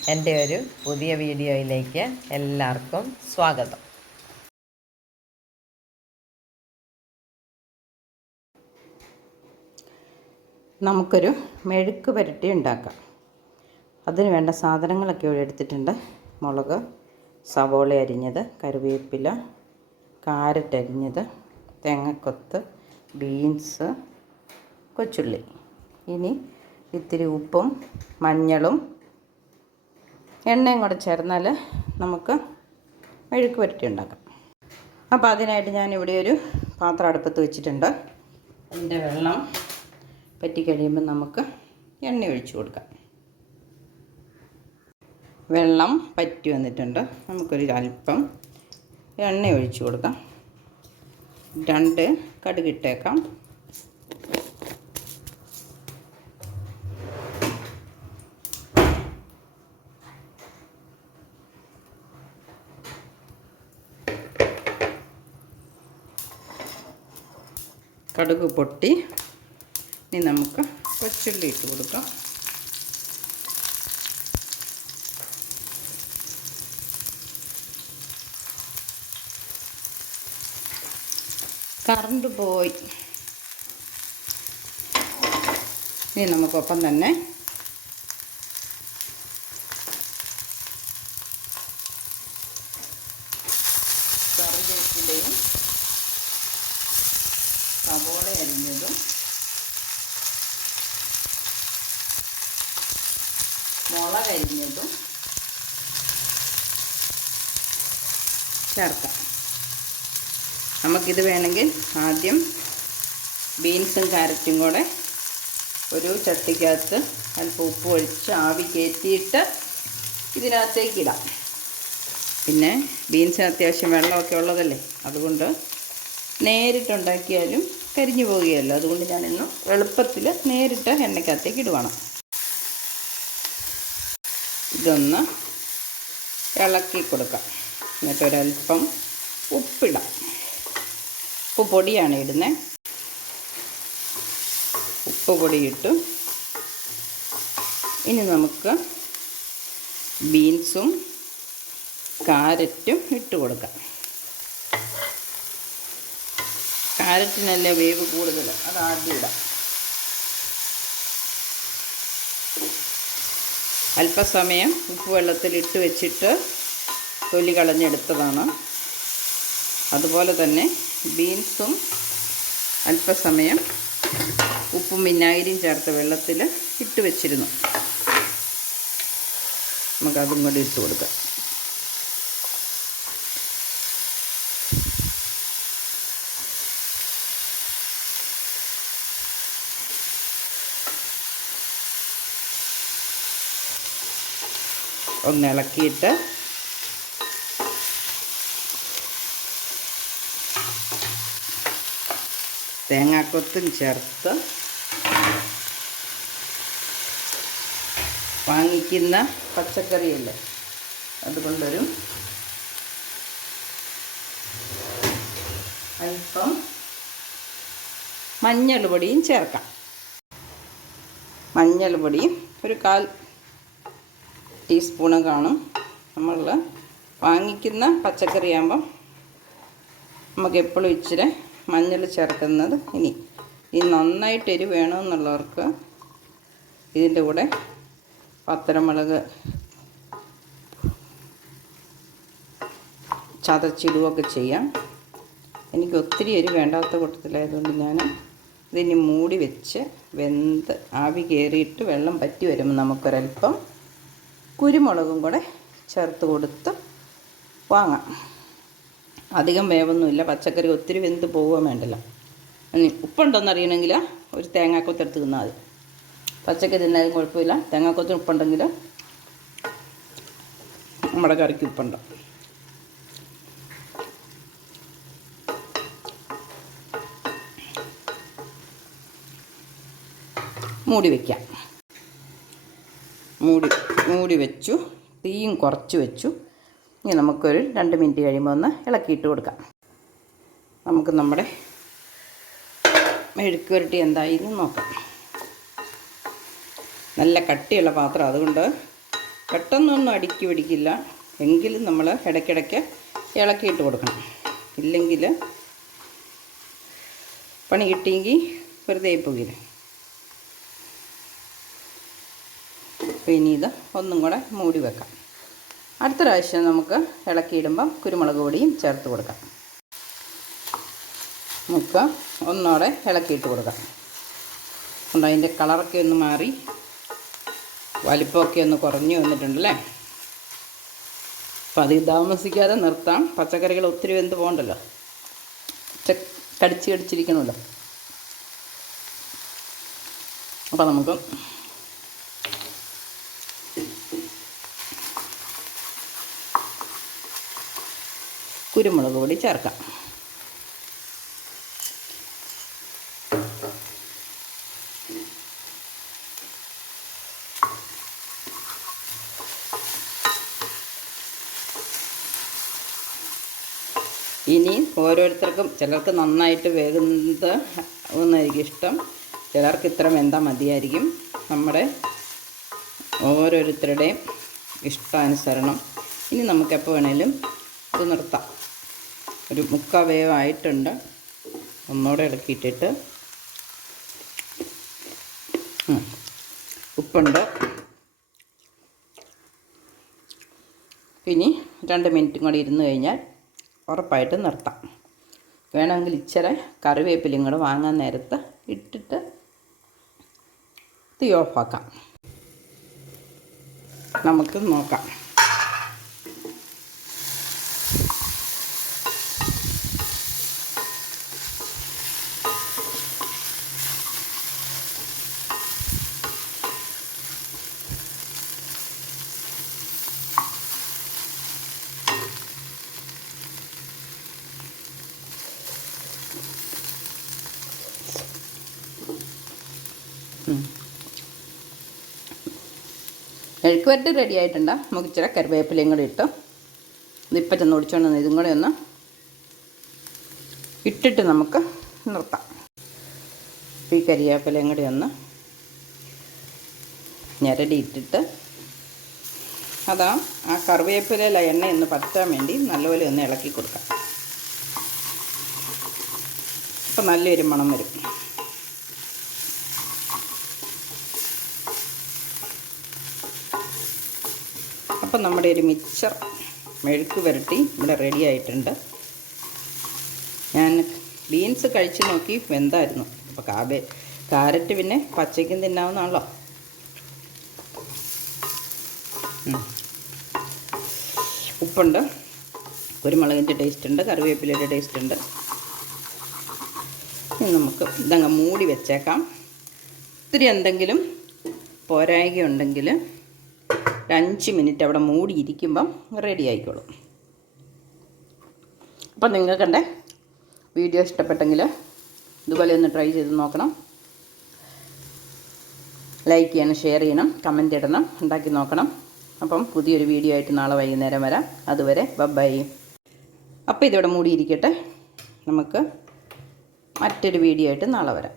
എൻ്റെ ഒരു പുതിയ വീഡിയോയിലേക്ക് എല്ലാവർക്കും സ്വാഗതം. നമുക്കൊരു മെഴുക്ക് പുരട്ടി ഉണ്ടാക്കാം. അതിന് വേണ്ട സാധനങ്ങളൊക്കെ ഇവിടെ എടുത്തിട്ടുണ്ട്. മുളക്, സവോള അരിഞ്ഞത്, കറിവേപ്പില, കാരറ്റ് അരിഞ്ഞത്, തേങ്ങക്കൊത്ത്, ബീൻസ്, കൊച്ചുള്ളി. ഇനി ഇത്തിരി ഉപ്പും മഞ്ഞളും എണ്ണയും കൂടെ ചേർന്നാൽ നമുക്ക് മെഴുക്ക് പുരട്ടി ഉണ്ടാക്കാം. അപ്പോൾ അതിനായിട്ട് ഞാനിവിടെ ഒരു പാത്രം അടുപ്പത്ത് വെച്ചിട്ടുണ്ട്. അതിൻ്റെ വെള്ളം പറ്റി കഴിയുമ്പോൾ നമുക്ക് എണ്ണ ഒഴിച്ചു കൊടുക്കാം. വെള്ളം പറ്റി വന്നിട്ടുണ്ട്. നമുക്കൊരു അല്പം എണ്ണ ഒഴിച്ചു കൊടുക്കാം. 2 കടുകിട്ടേക്കാം. കടുക് പൊട്ടി. ഇനി നമുക്ക് കൊച്ചുള്ളി ഇട്ട് കൊടുക്കാം. കറണ്ട് പോയി. ഇനി നമുക്കൊപ്പം തന്നെ കറിവേപ്പിലയും സവോള അരിഞ്ഞതും മുളക് അരിഞ്ഞതും ചേർക്കാം. നമുക്കിത് വേണമെങ്കിൽ ആദ്യം ബീൻസും കാരറ്റും കൂടെ ഒരു ചട്ടിക്കകത്ത് അല്പം ഉപ്പ് ഒഴിച്ച് ആവി കയറ്റിയിട്ട് ഇതിനകത്തേക്ക് ഇടാം. പിന്നെ ബീൻസിന് അത്യാവശ്യം വെള്ളമൊക്കെ ഉള്ളതല്ലേ, അതുകൊണ്ട് നേരിട്ടുണ്ടാക്കിയാലും കരിഞ്ഞു പോകുകയല്ലോ. അതുകൊണ്ട് ഞാനിന്ന് എളുപ്പത്തിൽ നേരിട്ട് എണ്ണയ്ക്കകത്തേക്ക് ഇടുവാണ്. ഇതൊന്ന് ഇളക്കി കൊടുക്കാം. എന്നിട്ടൊരൽപ്പം ഉപ്പിടാം. ഉപ്പ് പൊടിയാണ് ഇടുന്നത്. ഉപ്പ് പൊടി ഇട്ടു. ഇനി നമുക്ക് ബീൻസും കാരറ്റും ഇട്ട് കൊടുക്കാം. കാരറ്റിനല്ല വേവ് കൂടുതൽ, അത് ആദ്യം ഇടാം. അല്പസമയം ഉപ്പ് വെള്ളത്തിലിട്ട് വെച്ചിട്ട് തൊലി കളഞ്ഞെടുത്തതാണ്. അതുപോലെ തന്നെ ബീൻസും അല്പസമയം ഉപ്പും വിനാഗിരിയും ചേർത്ത വെള്ളത്തിൽ ഇട്ട് വെച്ചിരുന്നു. നമുക്കതും കൂടി ഇട്ട് കൊടുക്കാം. ഒന്ന് ഇളക്കിയിട്ട് തേങ്ങാക്കൊത്തും ചേർത്ത് വാങ്ങിക്കുന്ന പച്ചക്കറിയല്ലേ, അതുകൊണ്ടൊരു അല്പം മഞ്ഞൾ പൊടിയും ചേർക്കാം. മഞ്ഞൾ പൊടിയും ഒരു 1/4 ടീസ്പൂണ് കാണും. നമ്മൾ വാങ്ങിക്കുന്ന പച്ചക്കറിയാകുമ്പം നമുക്ക് എപ്പോഴും ഇച്ചിരി മഞ്ഞൾ ചേർക്കുന്നത്. ഇനി നന്നായിട്ട് എരിവ് വേണമെന്നുള്ളവർക്ക് ഇതിൻ്റെ കൂടെ പത്തരമുളക് ചതച്ചിടുകയൊക്കെ ചെയ്യാം. എനിക്ക് ഒത്തിരി എരിവ് വേണ്ടാത്ത കൂട്ടത്തിലായതുകൊണ്ട് ഞാൻ ഇതിനി മൂടി വെച്ച് വെന്ത് ആവി കയറിയിട്ട് വെള്ളം പറ്റി വരുമ്പോൾ നമുക്കൊരൽപ്പം കുരുമുളകും കൂടെ ചേർത്ത് കൊടുത്ത് വാങ്ങാം. അധികം വേവൊന്നുമില്ല. പച്ചക്കറി ഒത്തിരി വെന്ത് പോവുകയും വേണ്ടല്ലോ. ഉപ്പുണ്ടോയെന്ന് അറിയണമെങ്കിൽ ഒരു തേങ്ങാക്കൊത്തെടുത്ത് തിന്നാൽ മതി. പച്ചക്കറി തിന്നാലും കുഴപ്പമില്ല. തേങ്ങാക്കൊത്തിന് ഉപ്പുണ്ടെങ്കിൽ നമ്മുടെ കറിക്ക് ഉപ്പുണ്ടോ. മൂടി വയ്ക്കാം. മൂടി വെച്ചു. തീയും കുറച്ച് വെച്ചു. ഇനി നമുക്കൊരു 2 മിനിറ്റ് കഴിയുമ്പോൾ ഒന്ന് ഇളക്കിയിട്ട് കൊടുക്കാം. നമുക്ക് നമ്മുടെ മെഴുക്ക് പുരട്ടി എന്തായി എന്ന് നോക്കാം. നല്ല കട്ടിയുള്ള പാത്രം, അതുകൊണ്ട് പെട്ടെന്നൊന്നും അടുക്കി പിടിക്കില്ല, എങ്കിലും നമ്മൾ ഇടയ്ക്കിടയ്ക്ക് ഇളക്കിയിട്ട് കൊടുക്കണം. ഇല്ലെങ്കിൽ പണി കിട്ടിയെങ്കിൽ വെറുതെ പോകില്ല. അപ്പോൾ ഇനി ഇത് ഒന്നും കൂടെ മൂടി വെക്കാം. അടുത്ത പ്രാവശ്യം നമുക്ക് ഇളക്കിയിടുമ്പം കുരുമുളക് പൊടിയും ചേർത്ത് കൊടുക്കാം. നമുക്ക് ഒന്നോടെ ഇളക്കിയിട്ട് കൊടുക്കാം. ഉണ്ട്, അതിൻ്റെ കളറൊക്കെ ഒന്ന് മാറി വലിപ്പമൊക്കെ ഒന്ന് കുറഞ്ഞു വന്നിട്ടുണ്ടല്ലേ. അപ്പോൾ അത് താമസിക്കാതെ നിർത്താം. പച്ചക്കറികൾ ഒത്തിരി വെന്ത് പോകണ്ടല്ലോ, കടിച്ചിരിക്കണമല്ലോ. അപ്പോൾ നമുക്ക് കുരുമുളക് പൊടി ചേർക്കാം. ഇനി ഓരോരുത്തർക്കും, ചിലർക്ക് നന്നായിട്ട് വേകുന്നത് ഒന്നായിരിക്കും ഇഷ്ടം, ചിലർക്ക് ഇത്ര വെന്താൽ മതിയായിരിക്കും. നമ്മുടെ ഓരോരുത്തരുടെയും ഇഷ്ടാനുസരണം. ഇനി നമുക്കെപ്പോൾ വേണേലും ഇത് നിർത്താം. ഒരു 3/4 വേവായിട്ടുണ്ട്. ഒന്നുകൂടെ ഇളക്കിയിട്ടിട്ട് ഉപ്പുണ്ട്. ഇനി 2 മിനിറ്റും കൂടി ഇരുന്ന് കഴിഞ്ഞാൽ ഉറപ്പായിട്ട് നിർത്താം. വേണമെങ്കിൽ ഇച്ചിരി കറിവേപ്പിലയും കൂടെ വാങ്ങാൻ നേരത്ത് ഇട്ടിട്ട് തീ ഓഫാക്കാം. നമുക്ക് നോക്കാം. മെഴുക്ക് വരട്ടി റെഡി ആയിട്ടുണ്ട്. നമുക്ക് ഇച്ചിരി കറിവേപ്പിലയും കൂടി ഇട്ട് ഇതിപ്പം ചെന്ന് ഒടിച്ചോണ്ട് ഇതും കൂടെ ഒന്ന് ഇട്ടിട്ട് നമുക്ക് നിർത്താം. ഈ കരിവേപ്പിലയും കൂടി ഒന്ന് ഞെരടി ഇട്ടിട്ട് ആ കറിവേപ്പിലയിലെ എണ്ണ ഒന്ന് പറ്റാൻ വേണ്ടി നല്ലപോലെ ഒന്ന് ഇളക്കി കൊടുക്കാം. അപ്പം നല്ലൊരു മണം വരും. അപ്പം നമ്മുടെ ഒരു മിക്സർ മെഴുക്ക് വരട്ടി ഇവിടെ റെഡി ആയിട്ടുണ്ട്. ഞാൻ ബീൻസ് കഴിച്ച് നോക്കി, വെന്തായിരുന്നു. അപ്പോൾ കാരറ്റ് പിന്നെ പച്ചയ്ക്കും തിന്നാവുന്നതാണല്ലോ. ഉപ്പുണ്ട്, കുരുമുളകിൻ്റെ ടേസ്റ്റ് ഉണ്ട്, കറിവേപ്പിലയുടെ ടേസ്റ്റ് ഉണ്ട്. ഇനി നമുക്ക് ഇതങ്ങ് മൂടി വെച്ചേക്കാം. ഒത്തിരി എന്തെങ്കിലും പോരായ്ക ഉണ്ടെങ്കിൽ 5 മിനിറ്റ് അവിടെ മൂടിയിരിക്കുമ്പം റെഡി ആയിക്കോളും. അപ്പം നിങ്ങൾക്ക് എൻ്റെ വീഡിയോ ഇഷ്ടപ്പെട്ടെങ്കിൽ ഇതുപോലെ ഒന്ന് ട്രൈ ചെയ്ത് നോക്കണം. ലൈക്ക് ചെയ്യണം, ഷെയർ ചെയ്യണം, കമൻറ്റ് ഇടണം, ഉണ്ടാക്കി നോക്കണം. അപ്പം പുതിയൊരു വീഡിയോ ആയിട്ട് നാളെ വൈകുന്നേരം വരാം. അതുവരെ ബൈ. അപ്പോൾ ഇതിവിടെ മൂടിയിരിക്കട്ടെ. നമുക്ക് മറ്റൊരു വീഡിയോ ആയിട്ട് നാളെ വരാം.